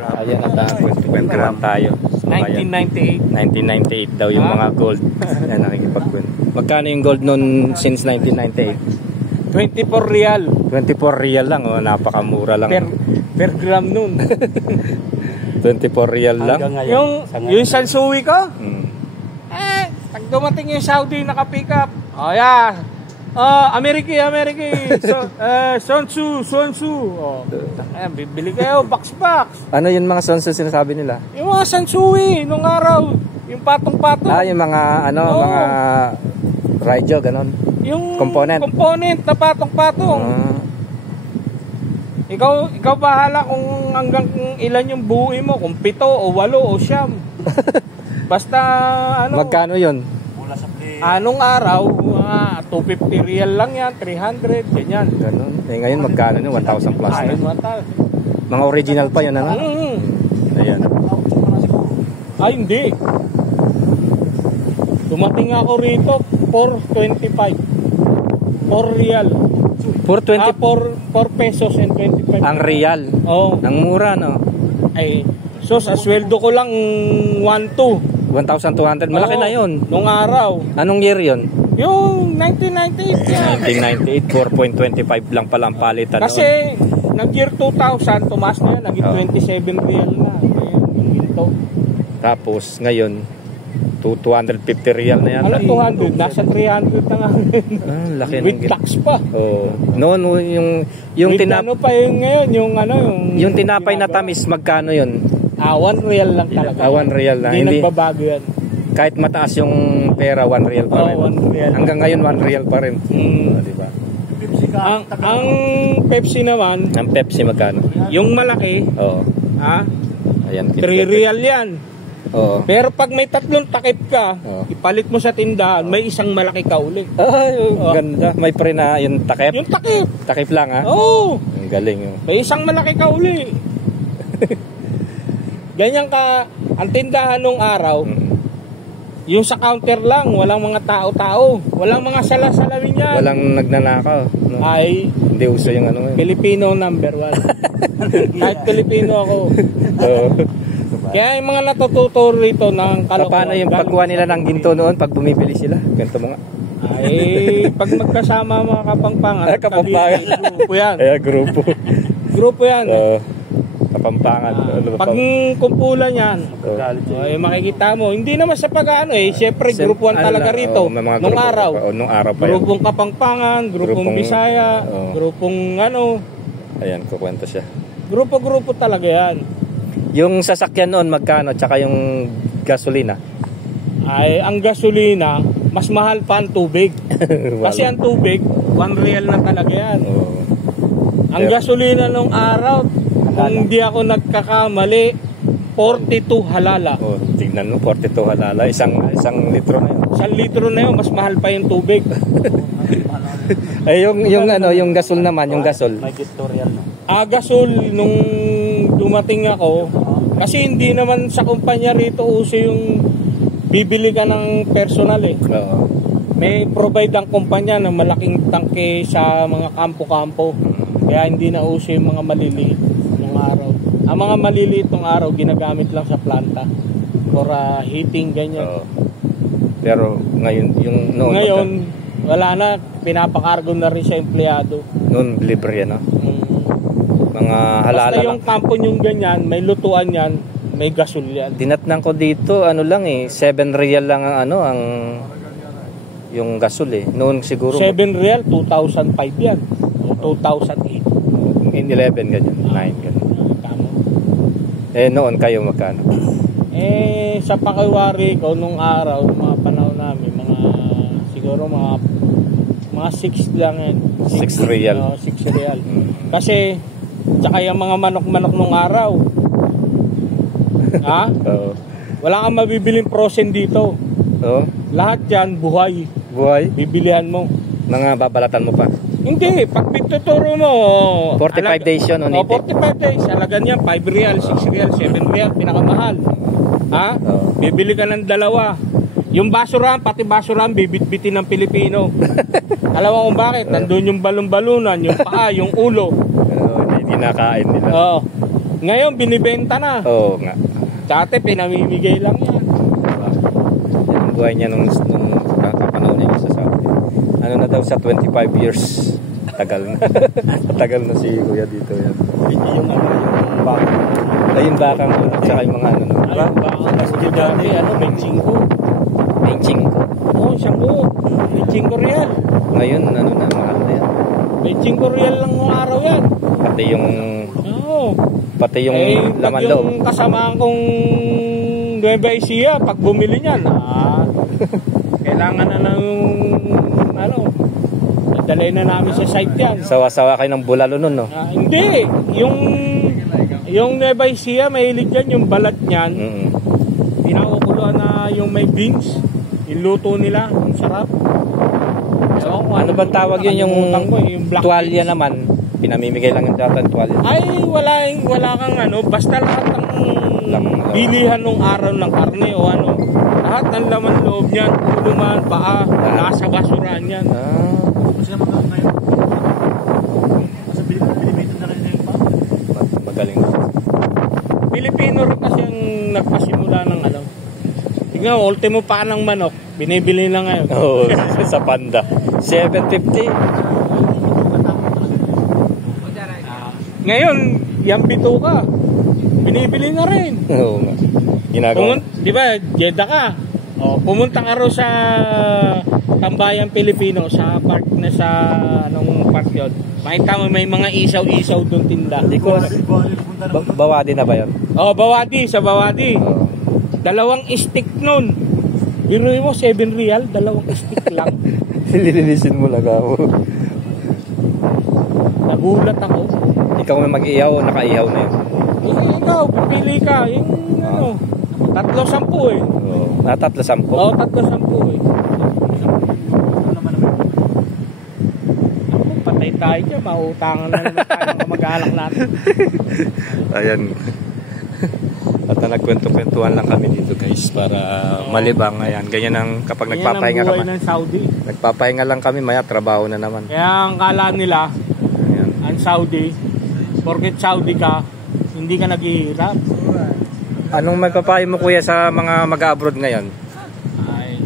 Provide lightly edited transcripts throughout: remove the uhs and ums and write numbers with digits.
Ayan at 25 gram tayo. 1998. 1998 daw yung mga gold. Ayan, nakikipag-win. Magkano yung gold nun since 1998? 24 real. 24 real lang, oh, napakamura lang. Per gram nun. 24 real lang. Yung Sansui ko? Pag dumating yung Saudi naka-pick up. Oh yeah. Ameriki. Sonsu. Oh. Bibili kayo, box. Ano yung mga sonso sinasabi nila? Yung mga Sansui nung araw, yung patong-patong. Yung mga mga radyo ganon. Yung component na patong-patong. Ikaw bahala kung hanggang ilan yung buuin mo, kung 7 o 8 o 9. Basta Magkano 'yon? Anong araw, 250 real lang yan, 300, ganyan. Ganun. Ngayon magkano 1,000 plus na. 1,000. Mga original pa 'yon, ano? Ayan. Hindi. Dumating ako rito 425. 4 real. 4 pesos and 25. Ang real. Oo. Ang mura, no? Sa sweldo ko lang 1,200. 1,200. Malaki na 'yon. Nung araw. Anong year 'yon? Yung 1998 yan. 1998, 4.25 lang pala ang palitan. Kasi nag-year 2000, tumaas na yan, naging 27 real na. Yung ginto. Tapos ngayon 250 real na yan. 200, nasa 300 na nga. Laki with tax pa. Noon yung pa yung ngayon, yung tinapay na tamis, magkano 'yon? 1 real lang talaga. 1 real lang. Hindi nagbabago yan. Kahit mataas yung pera, 1 real pa rin. 1 real. Hanggang ngayon 1 real pa rin. Diba? Ang Pepsi naman. Ang Pepsi magkano? Yung malaki. Ayan, 3 real yan. Pero pag may 3 takip ka, ipalit mo sa tindahan, may isang malaki ka uli. Ganda. May pre na yung takip. Yung takip. Takip lang, ha? Ang galing. May isang malaki ka uli. Ganyan ka, ang tindahan nung araw, yung sa counter lang, walang mga tao-tao, walang mga sala-salamin yan. Walang nagnanakaw. No? Hindi uso yung Filipino number 1. Kahit Filipino ako. Kaya yung mga natututo rito ng kalokohan. Paano yung pagkuha nila ng ginto noon pag bumibili sila? Ganito mga. Pag magkasama mga kapangpangan. Grupo yan. Grupo yan. Kapampangan. Pag kumpulan yan, makikita mo, hindi naman sa pag-ano siyempre grupuan talaga rito. Nung araw. Pa grupong Kapampangan, grupong Bisaya, grupong Ayan, kukwento siya. Grupo-grupo talaga yan. Yung sasakyan noon, magkano? Tsaka yung gasolina? Ang gasolina, mas mahal pa ang tubig. Kasi ang tubig, 1 real na talaga yan. Ang gasolina nung araw, kung hindi ako nagkakamali, 42 halala. Tignan mo, 42 halala. Isang litro na yun. 1 litro na yun, mas mahal pa yung tubig. Yung gasol naman, yung gasol. May tutorial no? Gasol, nung dumating ako, kasi hindi naman sa kumpanya rito uso yung bibili ka ng personal May provide ang kumpanya ng malaking tangke sa mga kampo-kampo. Kaya hindi na uso yung mga maliliit ng araw. Ang mga maliliit ng araw ginagamit lang sa planta for heating ganyan. Pero ngayon ngayon wala na, pinapakargo na rin sa empleyado. Noon libre yan, mga halala. Basta yung kampo yung ganyan, may lutuan yan, may gasol yan. Dinatnan ko dito, 7 real lang ang yung gasol Noon siguro 7 real, 2005 yan. O 2008. In 11 ganyan, 9 ganyan. Noon kayo magkano? Sa pakiwari ko nung araw, mga panahon namin, siguro mga 6 lang yan. 6 real. 6 real. Kasi tsaka yung mga manok-manok nung araw. Wala kang mabibiling frozen dito. Lahat yan buhay. Bibilihan mo. Mga babalatan mo pa. Hindi, pag pituturo mo 45 days yun. 45 days. Alagan yan 5 real, 6 real, 7 real, pinakamahal. Bibili ka ng 2. Yung basuran, pati basuran bibitbitin ng Pilipino. Alam mo kung bakit? Nandun yung balon-balunan, yung paa, yung ulo. Hindi nakain nila. Ngayon, binibenta na. Oo nga. Dati, pinamimigay lang yan. Ang buhay niya nung kapanahon niya sa Saudi. Ano na daw sa 25 years. Tagal na. Tagal na si Kuya dito yan. Yung baka. Ayun bakang at saka yung mga ano. Ayun baka. Kasi dati, 25. 25. Oo, 25 real. Ngayon, ano na, mahal na yan. 25 real lang ng araw yan. Pati yung... Oo. Pati yung laman loob. Yung kasama kong Nueva Ecija, pag bumili niyan, kailangan na ng dalay na namin sa site yan. Sawa-sawa kayo ng bulalo nun, no? Hindi. Yung Nueva Ecija, mahilig yan, yung balat niyan. Pinakukuluan na yung may beans. Iluto nila, ang sarap. So, ano bang tawag yun? Yung tuwalya naman. Pinamimigay lang yung data ng tuwalya. Ay, wala kang basta lahat ng bilihan ng araw ng karne o lahat ng laman loob niyan, ulo man, paa, nasa basurahan yan. Magaling na. Pilipino rin kasi ang nagpasimula ng tingnan, ultimo pa ng manok, binibili na ngayon. Oo, sa Panda. 750. Ngayon, yung bituka, binibili na rin. Oo nga. Ginagawa. Di ba, Jeddah ka. Pumunta ka rin sa Tambayang Pilipino, sa park na sa, anong park yun. Makita mo may mga isaw-isaw doon tinda. Bawadi na ba yun? Bawadi, sa Bawadi. Dalawang stick nun. Biruin mo, 7 real, dalawang stick lang. Lilinisin mo lang ako. Nagulat ako. Ikaw may mag-iyaw o nakaiyaw na yun? Ikaw, pipili ka. Yung 3-10 eh. Oo. 3-10? Oo, 3-10 eh. Patay tayo dyan, mautangan na naman tayo ng mag-aalak natin. Ayan. At nagkwento-kwentuhan lang kami dito guys para malibang. Ayan, ganyan ang kapag nagpapahinga kami. Ng Saudi. Nagpapahinga lang kami, maya trabaho na naman. Kaya ang kala nila, ayan, ang Saudi, porket Saudi ka, hindi ka naghihirap. Anong magpapayo mo kuya sa mga mag-abroad ngayon? Ay,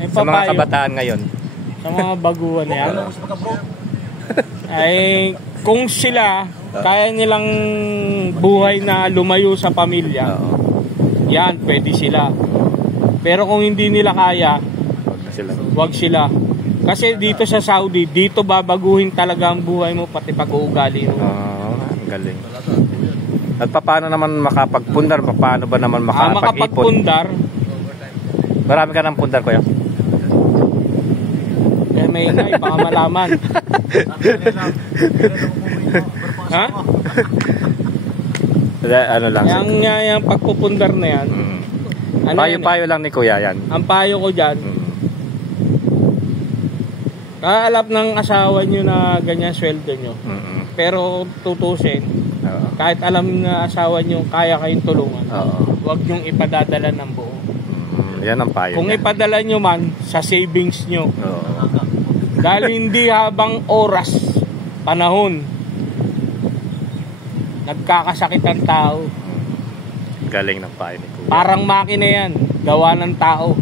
may sa mga kabataan ngayon? Sa mga baguhan na yan. Ay, kung sila kaya nilang buhay na lumayo sa pamilya, yan, pwede sila. Pero kung hindi nila kaya, wag sila. Kasi dito sa Saudi, dito babaguhin talaga ang buhay mo, pati pag-uugali mo. Galing. At paano naman makapagpundar? Paano ba naman makapag-ipon? Makapagpundar? Marami ka ng pundar, kuya? Eh, may ingay, baka malaman. Ha? Ano lang? Yung pagpupundar na yan. Payo-payo lang ni kuya yan. Ang payo ko dyan, kaalap ng asawa nyo na ganyan sweldo nyo. Pero tutusin, kahit alam na asawa nyo kaya kayong tulungan, huwag nyong ipadadala ng buo. Yan ang payo. Kung ipadala nyo man sa savings nyo, dahil hindi habang oras, panahon, nagkakasakit ang tao. Galing ng payo ni kuya. Parang makina yan, gawa ng tao,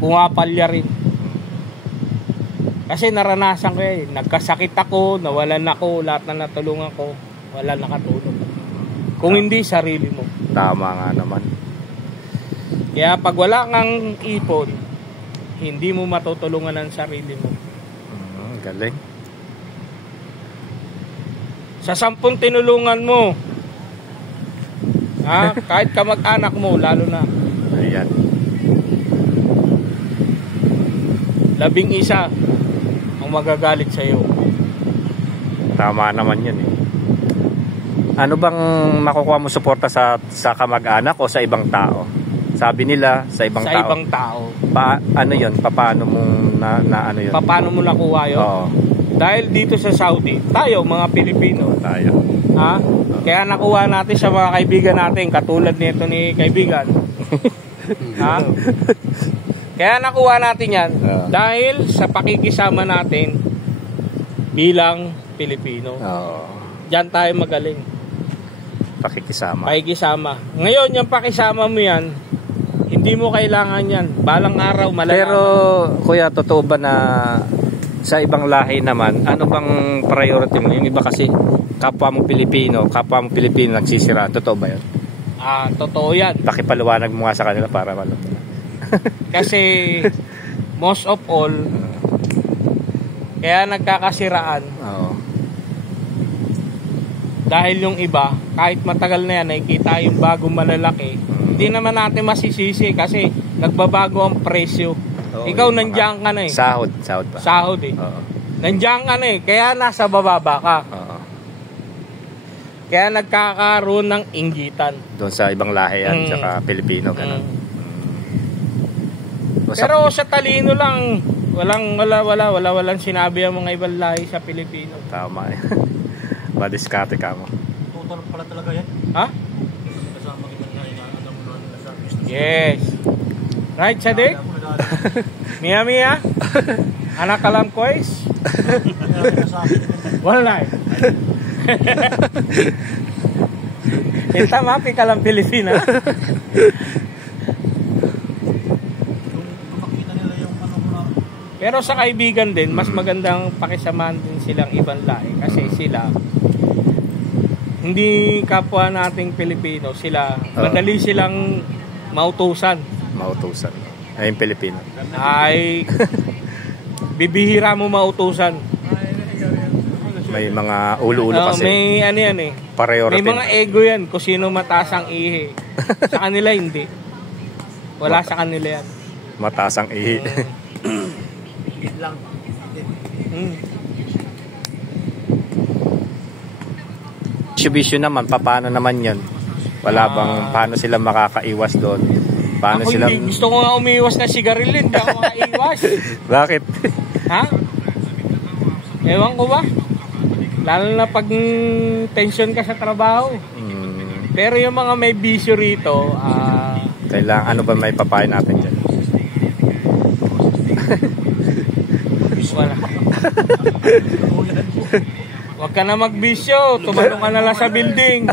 pumapalya rin. Kasi naranasan ko nagkasakit ako, nawalan ako, lahat na natulungan ko, wala nakatulong. Kung hindi, sarili mo. Tama nga naman. Kaya pag wala kang ipon, hindi mo matutulungan ang sarili mo. Galing. Sa 10 tinulungan mo, kahit kamag-anak mo, lalo na. Ayan. 11 ang magagalit sa iyo. Tama naman yan eh. Ano bang makukuha mo suporta sa kamag-anak o sa ibang tao? Sabi nila sa ibang tao. Sa ibang tao. Ano 'yon? Paano mo ano 'yon? Paano mo nakuha 'yon? Oo. Dahil dito sa Saudi, tayo mga Pilipino, tayo. Kaya nakuha natin sa mga kaibigan natin katulad nito ni kaibigan. Kaya nakuha natin 'yan dahil sa pakikisama natin bilang Pilipino. Diyan tayo magaling. Pakikisama. Pakikisama. Ngayon, yung pakisama mo yan, hindi mo kailangan yan. Balang araw, malalaman. Pero, kuya, totoo ba na sa ibang lahi naman, ano bang priority mo? Yung iba kasi, kapwa mo Pilipino nagsisira. Totoo ba yan? Totoo yan. Pakipaliwanag mo nga sa kanila para malo. Kasi, most of all, kaya nagkakasiraan. Oo. Dahil yung iba, kahit matagal na yan, nakikita yung bagong malalaki, hindi naman natin masisisi kasi nagbabago ang presyo. Oo, Ikaw nandiyan ka na eh. Sahod pa. Sahod eh. Oo. Nandiyan ka na eh, kaya nasa bababa ka. Oo. Kaya nagkakaroon ng inggitan. Doon sa ibang lahi yan, tsaka Pilipino, gano'n. Pero sa talino lang, walang sinabi ang mga ibang lahi sa Pilipino. Tama eh. Madiskarte ka mo. Total pala talaga yan. Ha? Kasama kita nga inaadam mo na sa business. Yes. Right, Sadik? Mia? Anak kalam kois? Walay. Ita mapi kalam Pilipina. Pero sa kaibigan din, mas magandang pakisamahan din silang ibang lahi kasi sila hindi kapwa nating Pilipino, sila madali silang mautusan. Ay, yung Pilipino. Ay bibihira mo mautusan. May mga ulo-ulo kasi. May ano yan eh. Priority. May mga ego yan kung sino mataas ang ihi. Sa kanila hindi. Wala sa kanila yan. Mataas ang ihi. lang. Bisyo naman, paano naman yun? Wala bang, paano sila makakaiwas doon? Paano ako sila... gusto ko nga umiiwas na sigarilyo, hindi ako makaiwas. Bakit? Ha? Ewan ko ba? Lalo na pag tension ka sa trabaho. Pero yung mga may bisyo rito, kailangan, ano ba may papayo natin dyan? Wala. Huwag ka na magbisyo, tumalong ka na lang sa building.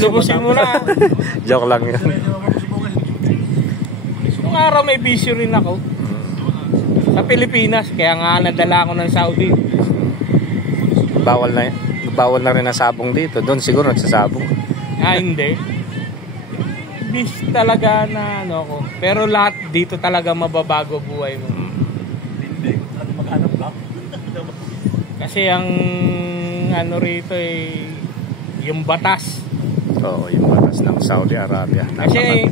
Lubusin mo na. Joke lang yun. Nung araw may bisyo rin ako. Sa Pilipinas, kaya nga nadala ako ng Saudi. Bawal na rin ang sabong dito. Doon siguro nagsasabong. Hindi. Bis talaga na ano ko. Pero lahat dito talaga mababago buhay mo. Maghanap ka. Kasi ang ano rito yung batas. Oo, yung batas ng Saudi Arabia. Kasi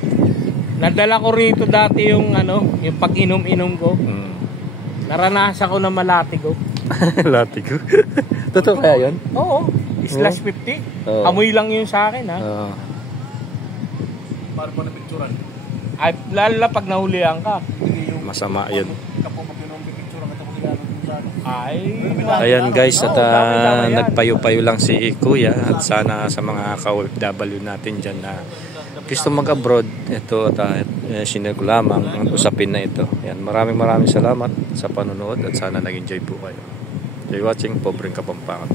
nadala ko rito dati yung yung pag-inom-inom ko. Naranasan ko na malatigo. Latigo? Totoo kaya yun? Oo. /50. Amoy lang yun sa akin ha. Para pa na picturean. Ay, lalo pag nahulihan ka. Masama yun. Ay, ayan guys, at nagpayo-payo lang si Kuya at sana sa mga ka-OFW natin dyan na gusto mag-abroad, ito at sinare ko lamang ang usapin na ito. Ayan, maraming salamat sa panonood at sana nag-enjoy po kayo. Enjoy watching Pobreng Kapampangan.